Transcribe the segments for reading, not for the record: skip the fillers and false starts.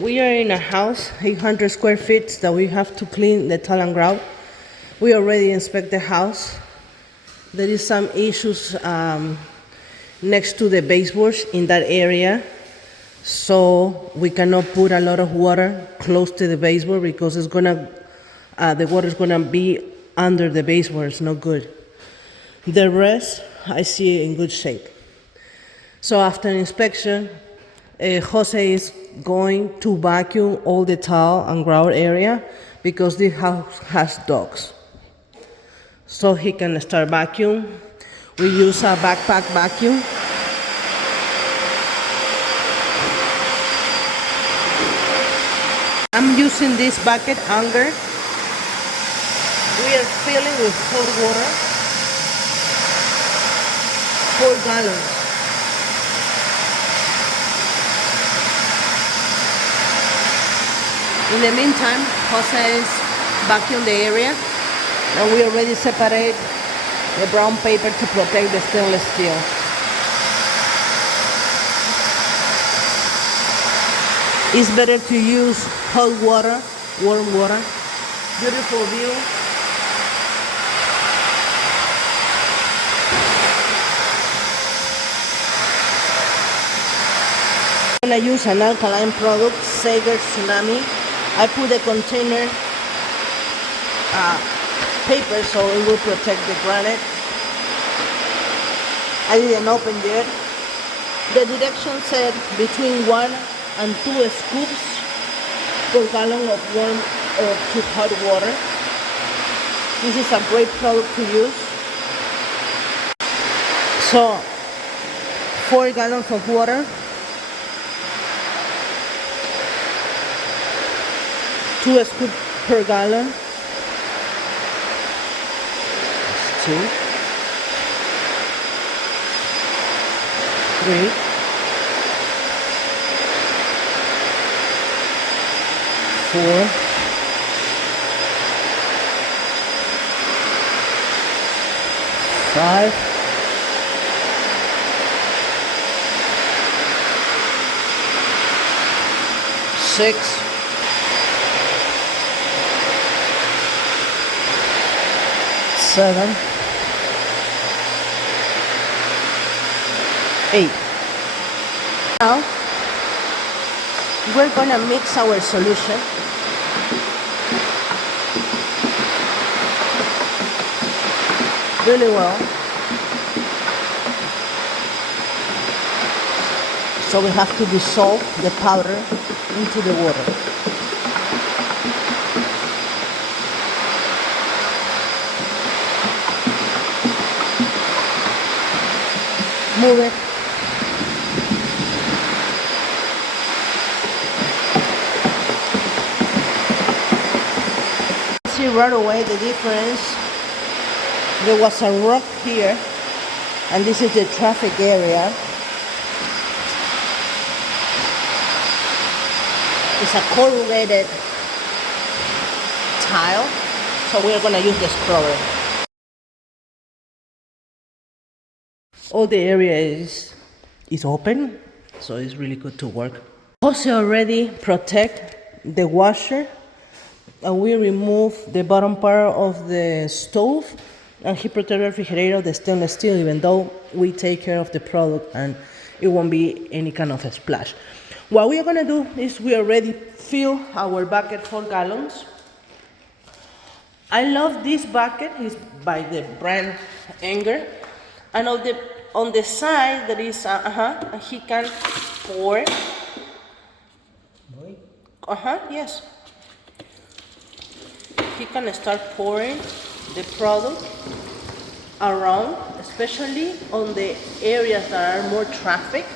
We are in a house, 800 square feet, that we have to clean the tile and grout. We already inspect the house. There is some issues next to the baseboards in that area. So we cannot put a lot of water close to the baseboard because the water is gonna be under the baseboard. It's not good. The rest, I see in good shape. So after inspection, Jose is going to vacuum all the tile and grout area because this house has dogs. So he can start vacuum. We use a backpack vacuum. I'm using this bucket hanger. We are filling with cold water, 4 gallons. In the meantime, Jose is vacuuming the area, and we already separate the brown paper to protect the stainless steel. It's better to use hot water, warm water. Beautiful view. I'm gonna use an alkaline product, Sager Tsunami. I put a container paper so it will protect the granite. I didn't open yet. The direction said between 1 and 2 scoops per gallon of warm or to hot water. This is a great product to use. So 4 gallons of water, 2 scoops per gallon. That's 2, 3, 4, 5, 6, 7, 8. Now we're gonna mix our solution. Really well. So we have to dissolve the powder into the water. Move it. See right away the difference. There was a rock here, and this is the traffic area. It's a corrugated tile, so we're gonna use the scrubber. All the area is open, so it's really good to work. Also already protect the washer, and we remove the bottom part of the stove, and he protect the refrigerator of the stainless steel, even though we take care of the product and it won't be any kind of a splash. What we are gonna do is we already fill our bucket 4 gallons. I love this bucket. It's by the brand Enger, and on the side there is he can pour. Yes. He can start pouring the product around, especially on the areas that are more traffic.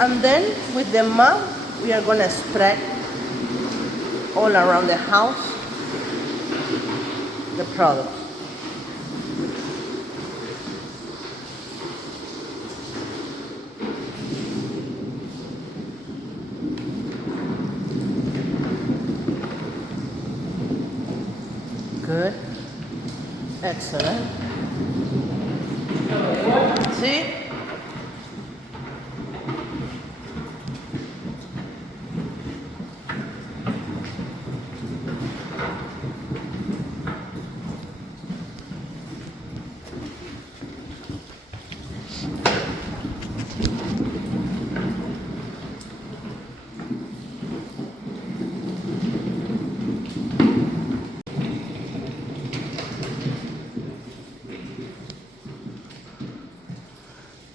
And then with the mop, we are going to spread all around the house the product. Good. Excellent. See?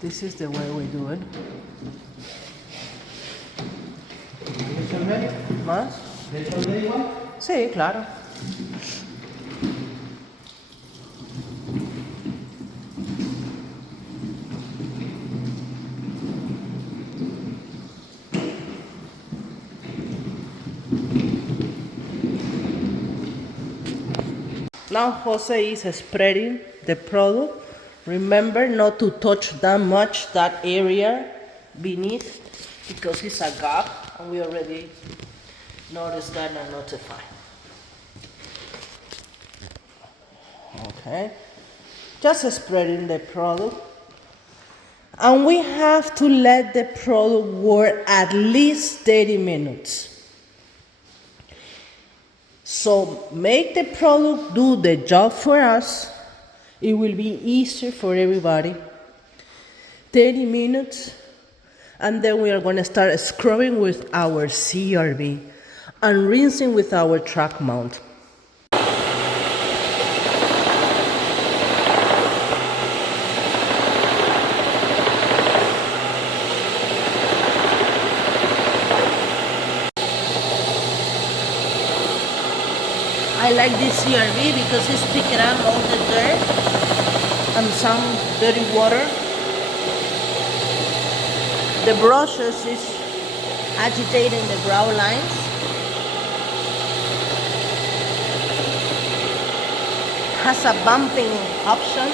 This is the way we do it. ¿Más? Sí, claro. Now Jose is spreading the product. Remember not to touch that much that area beneath because it's a gap and we already noticed that and notified. Okay, just spreading the product. And we have to let the product work at least 30 minutes. So make the product do the job for us. It will be easier for everybody. 30 minutes, and then we are going to start scrubbing with our CRB and rinsing with our track mount. I like this CRB because it's picking up all the dirt and some dirty water. The brushes is agitating the grout lines. Has a bumping option.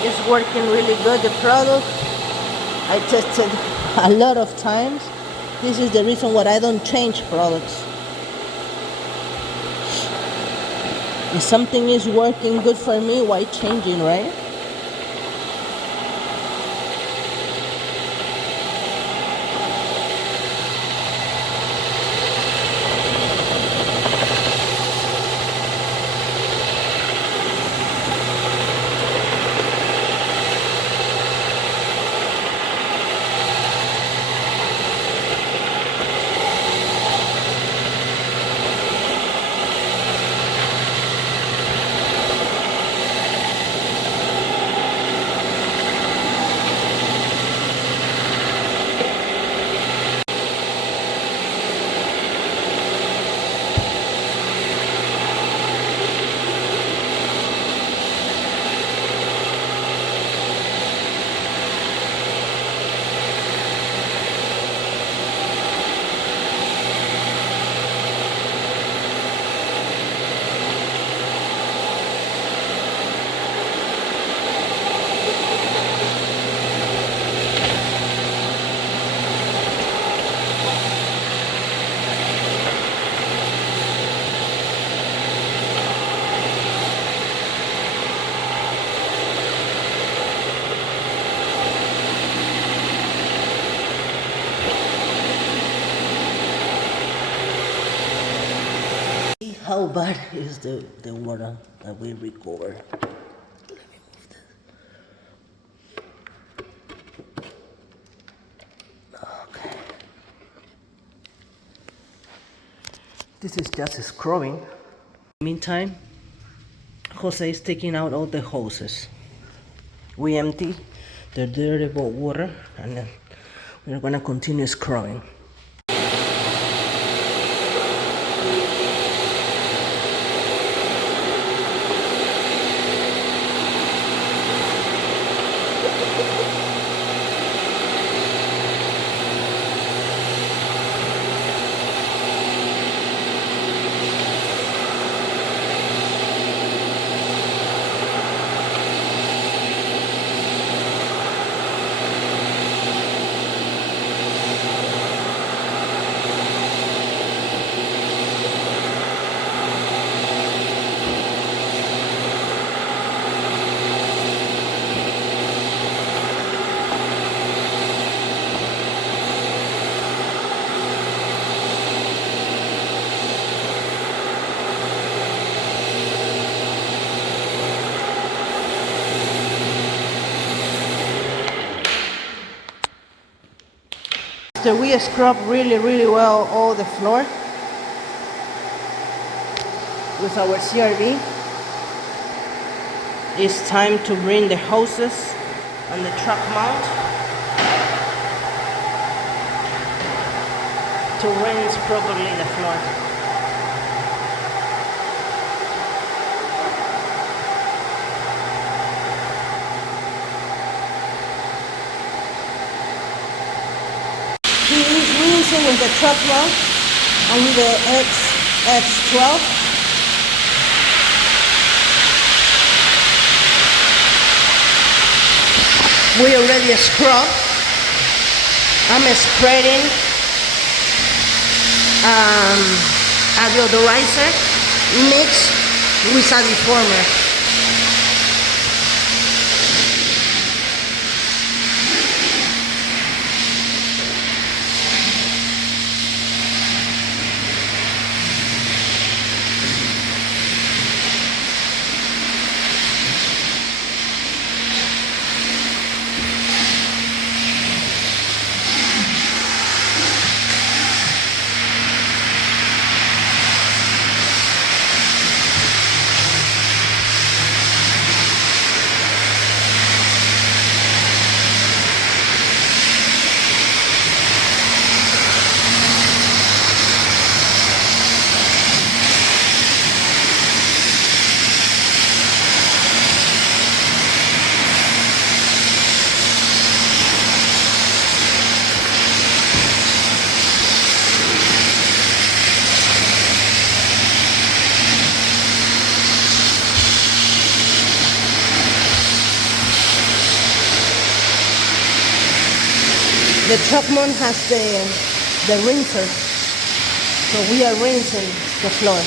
It's working really good, the product. I tested a lot of times. This is the reason why I don't change products. If something is working good for me, why changing, right? How bad is the water that we recover? Let me move this. Okay. This is just scrubbing. Meantime, Jose is taking out all the hoses. We empty the dirty water and then we're gonna continue scrubbing. After we scrub really well all the floor with our CRV, it's time to bring the hoses and the truck mount to rinse properly the floor. He is rinsing with the truck mount and with the X12. We already scrubbed. I'm spreading a deodorizer mixed with a deformer. The truck mount has the rinser, so we are rinsing the floor.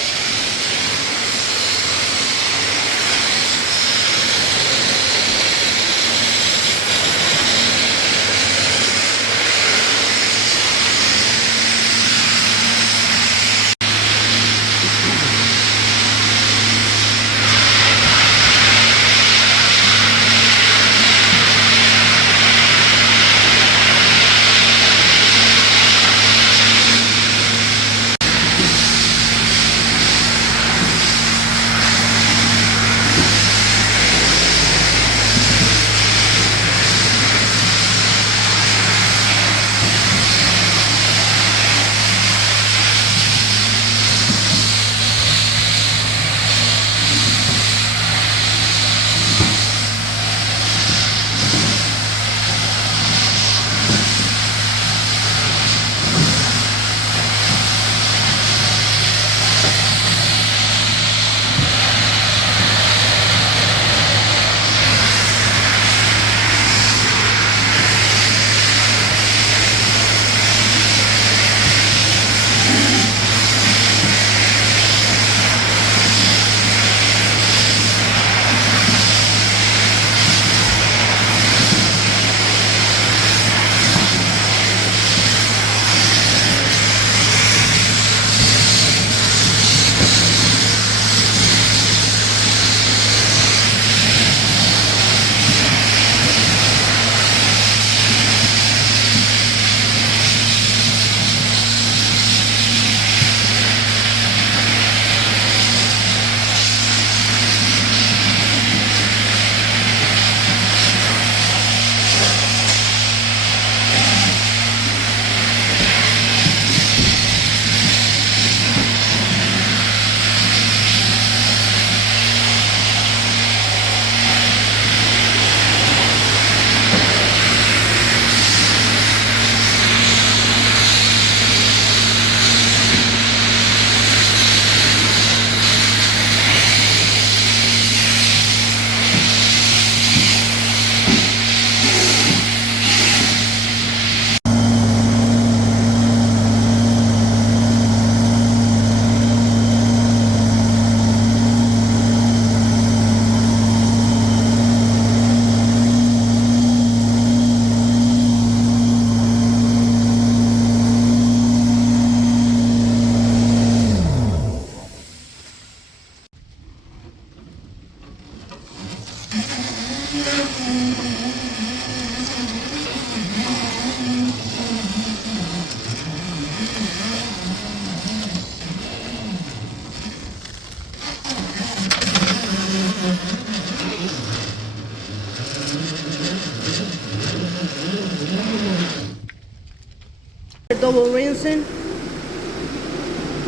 Double rinsing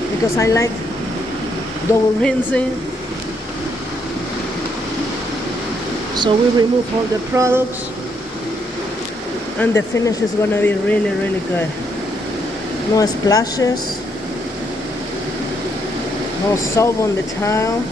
because I like double rinsing. So we remove all the products and the finish is gonna be really, really good. No splashes, no soap on the tile.